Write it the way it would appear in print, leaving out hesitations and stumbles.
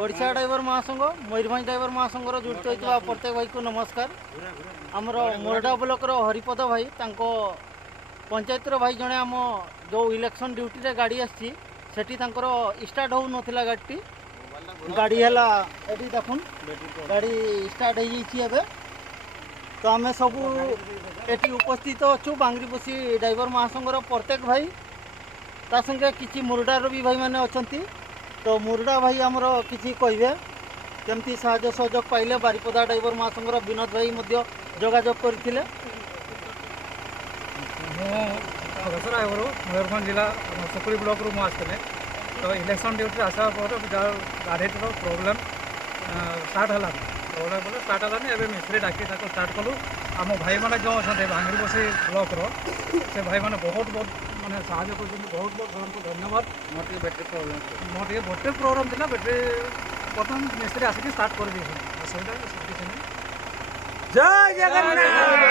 Odisha driver महासंघ Mayurbhanj driver महासंघर जड़ित होता प्रत्येक भाई को नमस्कार। आमर मोरडा ब्लॉकर हरिपद भाई पंचायतर भाई जड़े आम जो इलेक्शन ड्यूटी रे गाड़ी आसी स्टार्ट हो नाला गाड़ी है देखुन गाड़ी स्टार्ट हो तो आम सब ये उपस्थित अच्छु बांगरीपोशी ड्राइवर महासंघर प्रत्येक भाई ता संगे किसी मुरडार भी भाई मैंने अच्छा तो मुरडा भाई आमर किसी कहे केमती साहाय्य सहयोग पाइले बारिपदा ड्राइवर महासंघर विनोद भाई जोगाजोग करते अगसर आगर मयूरभंज जिला सुकुड़ी ब्लॉक रू आसते तो इलेक्शन ड्यूटी आसा गाड़ी प्रोब्लेम स्टार्ट है प्रोब्लेम बोले स्टार्ट है एवं मिस्त्री डाकी स्टार्ट कलु आम भाई मैंने जो अच्छा भांगरीपोशी ब्लॉक से भाई मैंने बहुत बहुत मैंने साहय कर बहुत बहुत धन्यवाद। मोटे बैटेरी प्रोब्लेम थी बैटेरी बर्तमान मिस्त्री आसिक स्टार्ट कर असुविधा किसी नहीं। जय जगन्नाथ।